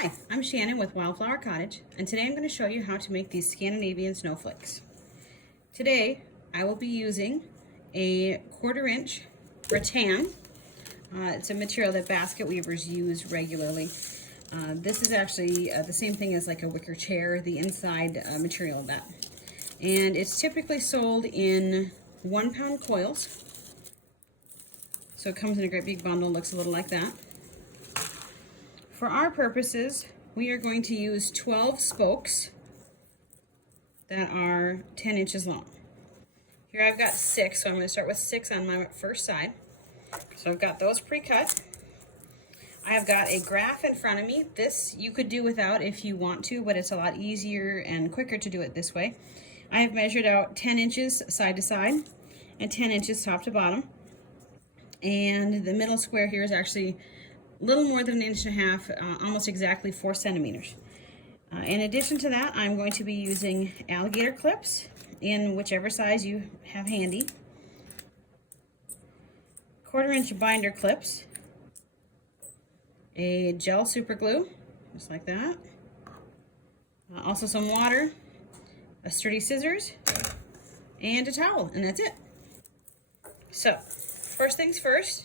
Hi, I'm Shannon with Wildflower Cottage, and today I'm going to show you how to make these Scandinavian snowflakes. Today, I will be using a 1/4 inch rattan. It's a material that basket weavers use regularly. This is actually the same thing as like a wicker chair, the inside material of that. And it's typically sold in 1-pound coils. So it comes in a great big bundle, looks a little like that. For our purposes, we are going to use 12 spokes that are 10 inches long. Here I've got 6, so I'm going to start with 6 on my first side. So I've got those pre-cut. I've got a graph in front of me. This you could do without if you want to, but it's a lot easier and quicker to do it this way. I have measured out 10 inches side to side and 10 inches top to bottom. And the middle square here is actually a little more than 1.5 inches, almost exactly 4 centimeters. In addition to that, I'm going to be using alligator clips in whichever size you have handy, 1/4 inch binder clips, a gel super glue, just like that, also some water, a sturdy scissors, and a towel, and that's it. So, first things first,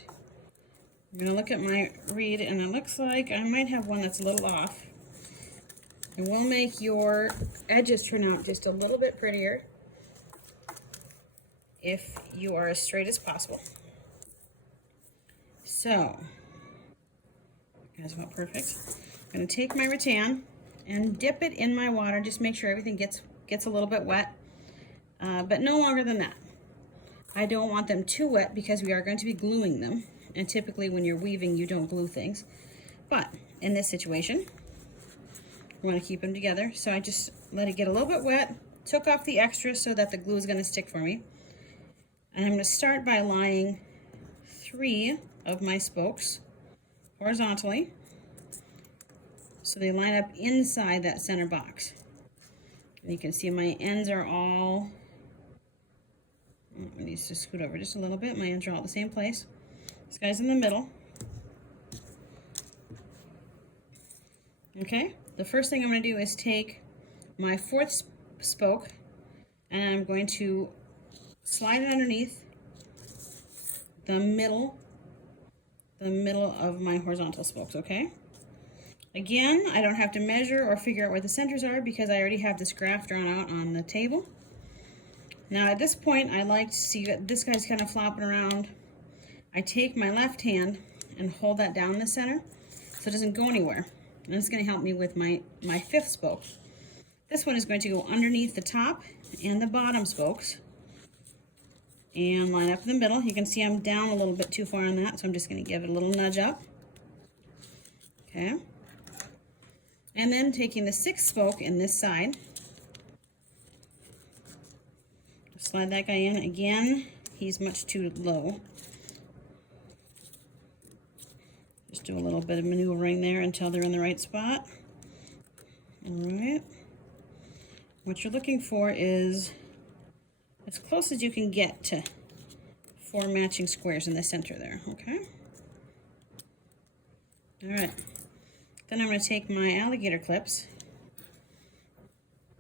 I'm going to look at my reed, and it looks like I might have one that's a little off. It will make your edges turn out just a little bit prettier if you are as straight as possible. So, that's about perfect. I'm going to take my rattan and dip it in my water, just make sure everything gets a little bit wet, but no longer than that. I don't want them too wet because we are going to be gluing them. And typically when you're weaving, you don't glue things. But in this situation, we want to keep them together. So I just let it get a little bit wet, took off the extra so that the glue is going to stick for me. And I'm going to start by lining 3 of my spokes horizontally so they line up inside that center box. And you can see my ends are all, I need to scoot over just a little bit. My ends are all at the same place. This guy's in the middle. Okay, the first thing I'm going to do is take my 4th spoke and I'm going to slide it underneath the middle of my horizontal spokes, okay? Again, I don't have to measure or figure out where the centers are because I already have this graph drawn out on the table. Now at this point, I like to see that this guy's kind of flopping around. I take my left hand and hold that down in the center so it doesn't go anywhere. And it's going to help me with my 5th spoke. This one is going to go underneath the top and the bottom spokes and line up in the middle. You can see I'm down a little bit too far on that, so I'm just going to give it a little nudge up. Okay. And then taking the 6th spoke in this side, slide that guy in. Again, he's much too low. Just do a little bit of maneuvering there until they're in the right spot. Alright. What you're looking for is as close as you can get to 4 matching squares in the center there, okay? Alright. Then I'm going to take my alligator clips.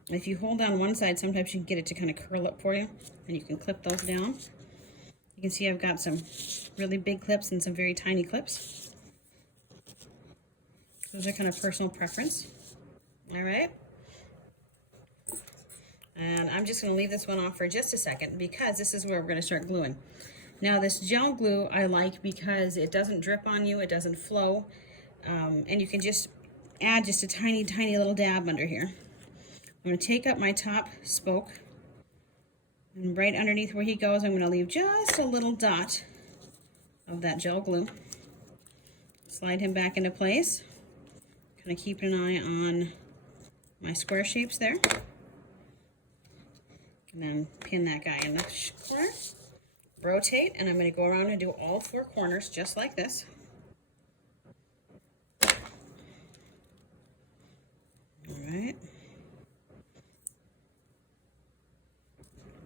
If you hold on one side, sometimes you can get it to kind of curl up for you, and you can clip those down. You can see I've got some really big clips and some very tiny clips. Those are kind of personal preference. All right. And I'm just going to leave this one off for just a second because this is where we're going to start gluing. Now this gel glue I like because it doesn't drip on you, it doesn't flow, and you can just add just a tiny, tiny little dab under here. I'm going to take up my top spoke, and right underneath where he goes, I'm going to leave just a little dot of that gel glue. Slide him back into place. Kind of keeping an eye on my square shapes there. And then pin that guy in the corner. Rotate, and I'm going to go around and do all 4 corners just like this. Alright.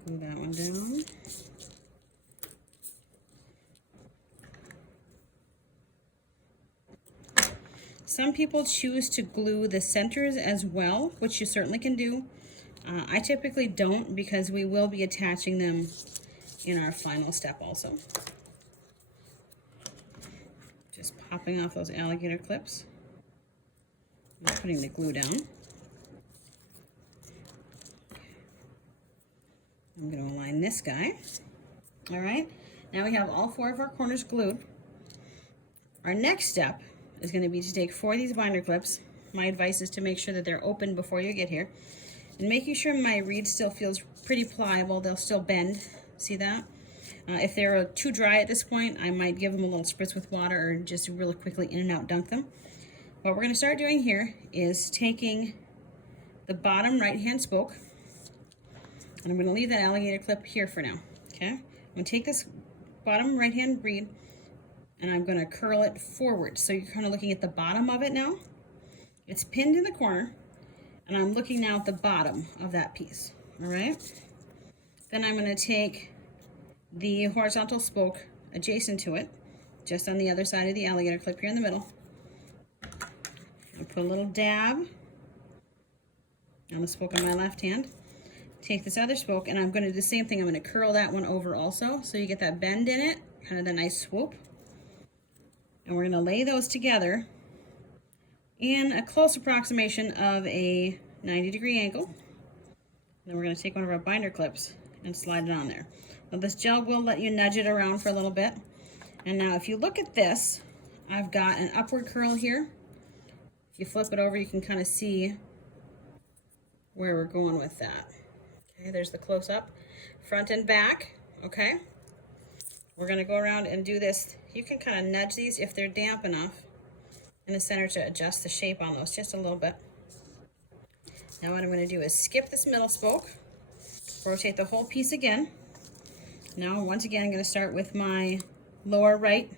Glue that one down. Some people choose to glue the centers as well, which you certainly can do. I typically don't because we will be attaching them in our final step also. Just popping off those alligator clips and putting the glue down. I'm going to align this guy. All right, now we have all 4 of our corners glued. Our next step is going to be to take 4 of these binder clips. My advice is to make sure that they're open before you get here. And making sure my reed still feels pretty pliable, they'll still bend. See that? If they're too dry at this point, I might give them a little spritz with water or just really quickly in and out dunk them. What we're going to start doing here is taking the bottom right hand spoke, and I'm going to leave that alligator clip here for now. Okay? I'm going to take this bottom right hand reed and I'm going to curl it forward. So you're kind of looking at the bottom of it now. It's pinned in the corner, and I'm looking now at the bottom of that piece. All right? Then I'm going to take the horizontal spoke adjacent to it, just on the other side of the alligator clip here in the middle. I'll put a little dab on the spoke on my left hand. Take this other spoke, and I'm going to do the same thing. I'm going to curl that one over also, so you get that bend in it, kind of the nice swoop. And we're going to lay those together in a close approximation of a 90-degree angle. Then we're going to take one of our binder clips and slide it on there. Now this gel will let you nudge it around for a little bit. And now if you look at this, I've got an upward curl here. If you flip it over, you can kind of see where we're going with that. Okay, there's the close-up, front and back. Okay, we're going to go around and do this. You can kind of nudge these if they're damp enough in the center to adjust the shape on those just a little bit. Now what I'm going to do is skip this middle spoke, rotate the whole piece again. Now once again I'm going to start with my lower right,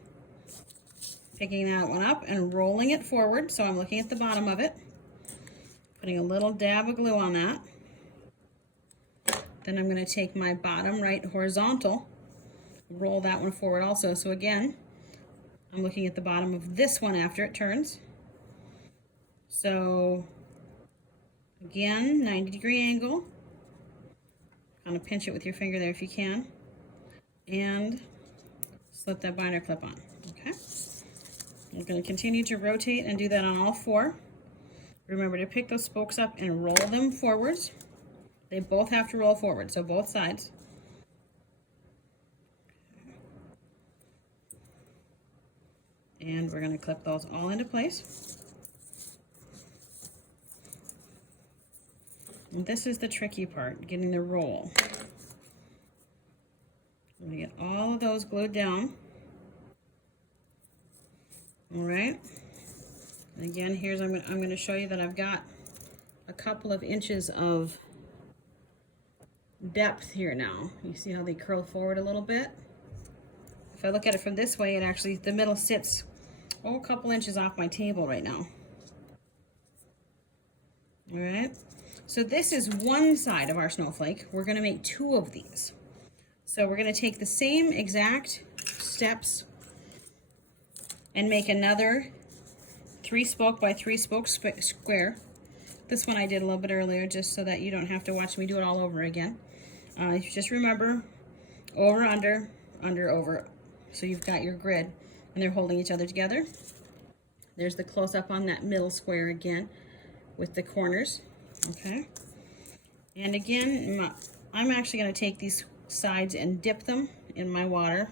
picking that one up and rolling it forward, so I'm looking at the bottom of it, putting a little dab of glue on that. Then I'm going to take my bottom right horizontal, roll that one forward also. So again, I'm looking at the bottom of this one after it turns. So again, 90-degree angle. Kind of pinch it with your finger there if you can. And slip that binder clip on. Okay. I'm going to continue to rotate and do that on all 4. Remember to pick those spokes up and roll them forwards. They both have to roll forward, so both sides. And we're going to clip those all into place. And this is the tricky part, getting the roll. I'm going to get all of those glued down. All right. And again, here's I'm going to show you that I've got a couple of inches of depth here now. You see how they curl forward a little bit? If I look at it from this way, it actually, the middle sits a couple inches off my table right now. All right. So this is one side of our snowflake. We're going to make 2 of these. So we're going to take the same exact steps and make another 3 spoke by 3 spoke square. This one I did a little bit earlier just so that you don't have to watch me do it all over again. Just remember, over, under, over. So you've got your grid and they're holding each other together. There's the close-up on that middle square again with the corners. Okay. And again, I'm actually going to take these sides and dip them in my water,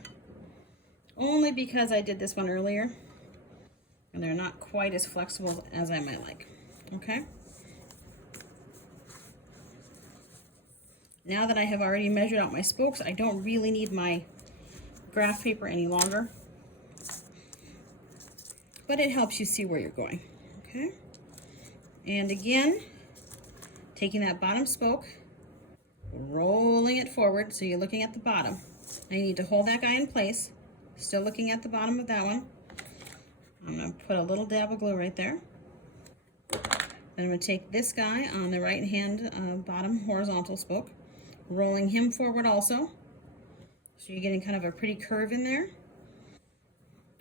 only because I did this one earlier and they're not quite as flexible as I might like. Okay. Now that I have already measured out my spokes, I don't really need my graph paper any longer, but it helps you see where you're going. Okay. And again, taking that bottom spoke, rolling it forward so you're looking at the bottom. Now you need to hold that guy in place, still looking at the bottom of that one. I'm going to put a little dab of glue right there. Then I'm going to take this guy on the right hand bottom horizontal spoke, rolling him forward also. So you're getting kind of a pretty curve in there.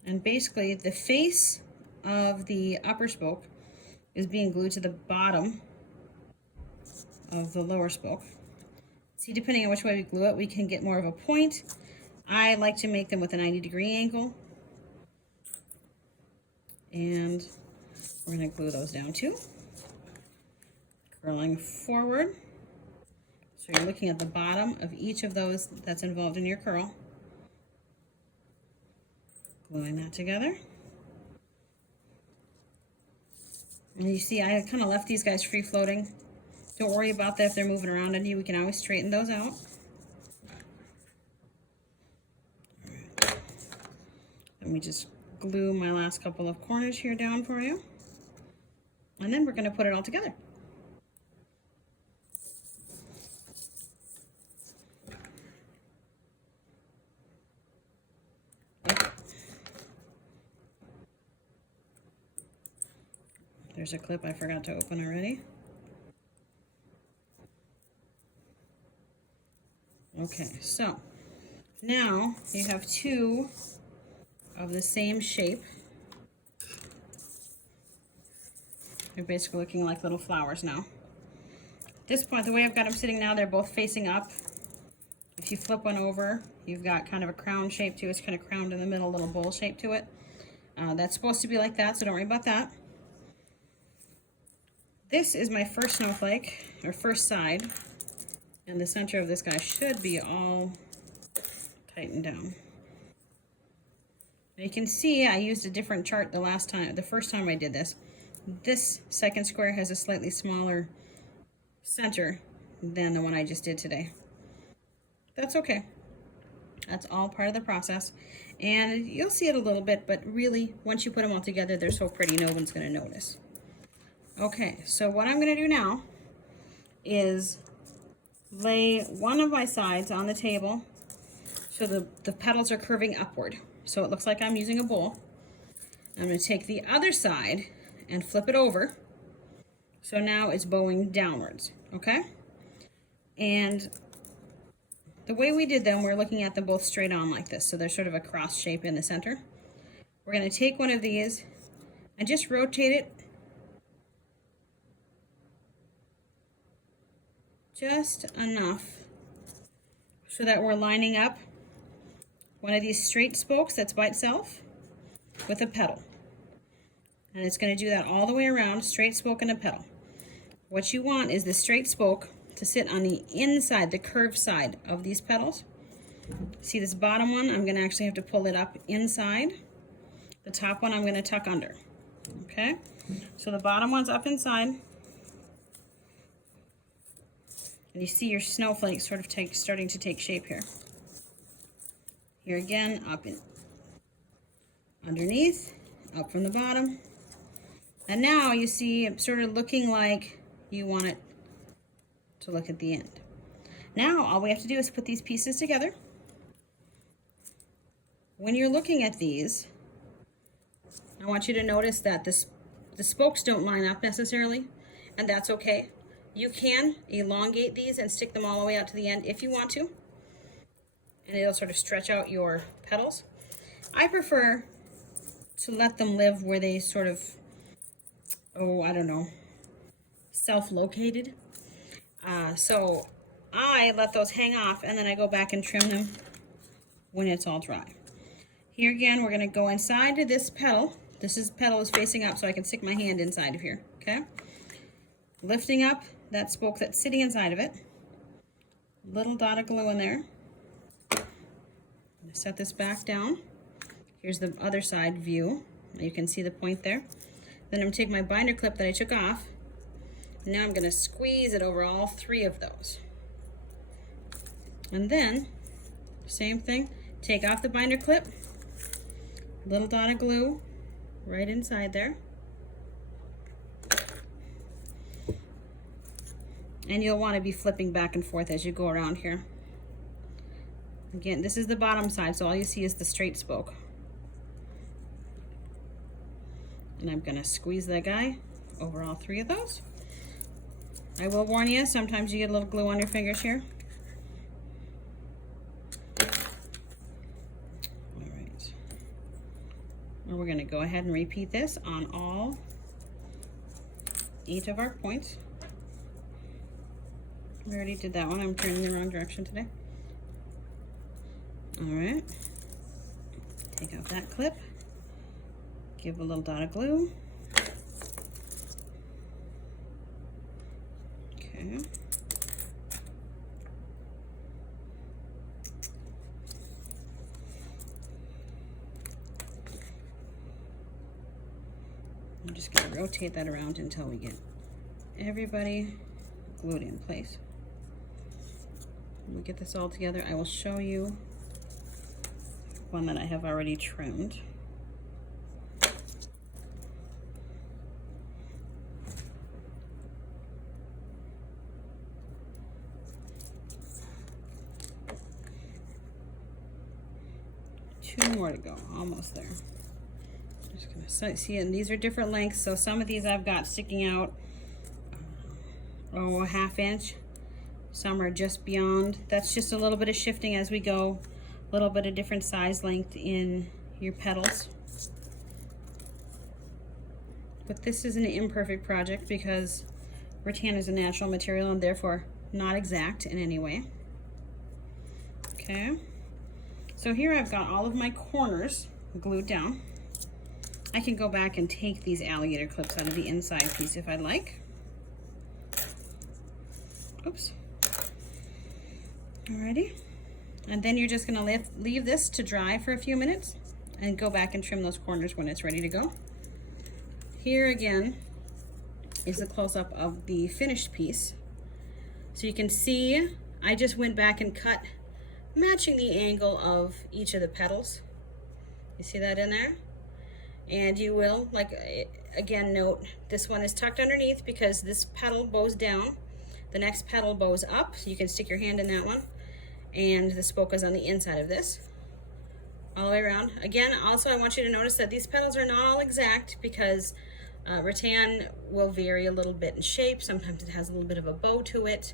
And basically the face of the upper spoke is being glued to the bottom of the lower spoke. See, depending on which way we glue it, we can get more of a point. I like to make them with a 90-degree angle. And we're going to glue those down too. Curling forward. So you're looking at the bottom of each of those that's involved in your curl. Gluing that together. And you see, I kind of left these guys free floating. Don't worry about that if they're moving around on you. We can always straighten those out. Alright. Let me just glue my last couple of corners here down for you. And then we're going to put it all together. There's a clip I forgot to open already. Okay, so now you have two of the same shape. They're basically looking like little flowers now. At this point, the way I've got them sitting now, they're both facing up. If you flip one over, you've got kind of a crown shape to it. It's kind of crowned in the middle, little bowl shape to it. That's supposed to be like that, so don't worry about that. This is my first snowflake, or first side, and the center of this guy should be all tightened down. Now you can see I used a different chart the first time I did this. This second square has a slightly smaller center than the one I just did today. That's okay. That's all part of the process. And you'll see it a little bit, but really, once you put them all together, they're so pretty, no one's going to notice. Okay, so what I'm going to do now is lay one of my sides on the table so the petals are curving upward. So it looks like I'm using a bowl. I'm going to take the other side and flip it over. So now it's bowing downwards, okay? And the way we did them, we're looking at them both straight on like this. So they're sort of a cross shape in the center. We're going to take one of these and just rotate it just enough so that we're lining up one of these straight spokes that's by itself with a petal. And it's going to do that all the way around, straight spoke and a petal. What you want is the straight spoke to sit on the inside, the curved side of these petals. See this bottom one? I'm going to actually have to pull it up inside. The top one I'm going to tuck under. Okay? So the bottom one's up inside. And you see your snowflake sort of starting to take shape here. Here again, up in underneath, up from the bottom. And now you see it's sort of looking like you want it to look at the end. Now all we have to do is put these pieces together. When you're looking at these, I want you to notice that the spokes don't line up necessarily, and that's okay. You can elongate these and stick them all the way out to the end if you want to, and it'll sort of stretch out your petals. I prefer to let them live where they sort of, I don't know, self-located. So I let those hang off, and then I go back and trim them when it's all dry. Here again, we're going to go inside of this petal. Petal is facing up, so I can stick my hand inside of here, okay? Lifting up that spoke that's sitting inside of it. Little dot of glue in there. I'm going to set this back down. Here's the other side view. You can see the point there. Then I'm going to take my binder clip that I took off. Now I'm going to squeeze it over all three of those. And then, same thing, take off the binder clip. Little dot of glue right inside there. And you'll want to be flipping back and forth as you go around here. Again, this is the bottom side, so all you see is the straight spoke. And I'm going to squeeze that guy over all three of those. I will warn you, sometimes you get a little glue on your fingers here. All right. And we're going to go ahead and repeat this on all 8 of our points. We already did that one. I'm turning the wrong direction today. All right. Take out that clip. Give a little dot of glue. Okay. I'm just going to rotate that around until we get everybody glued in place. When we get this all together, I will show you one that I have already trimmed. Two more to go, almost there. Just gonna see, and these are different lengths, so some of these I've got sticking out a 1/2 inch. Some are just beyond. That's just a little bit of shifting as we go, a little bit of different size length in your petals. But this is an imperfect project because rattan is a natural material and therefore not exact in any way. Okay. So here I've got all of my corners glued down. I can go back and take these alligator clips out of the inside piece if I'd like. Oops. Alrighty. And then you're just gonna leave this to dry for a few minutes and go back and trim those corners when it's ready to go. Here again is a close-up of the finished piece. So you can see I just went back and cut matching the angle of each of the petals. You see that in there? And you will, like, again, note this one is tucked underneath because this petal bows down. The next petal bows up, so you can stick your hand in that one. And the spoke is on the inside of this, all the way around. Again, also I want you to notice that these petals are not all exact because rattan will vary a little bit in shape. Sometimes it has a little bit of a bow to it.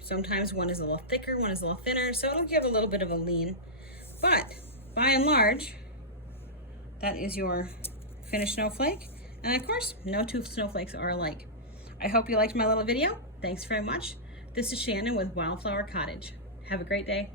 Sometimes one is a little thicker, one is a little thinner, so it'll give a little bit of a lean. But by and large, that is your finished snowflake. And of course, no two snowflakes are alike. I hope you liked my little video. Thanks very much. This is Shannon with Wildflower Cottage. Have a great day.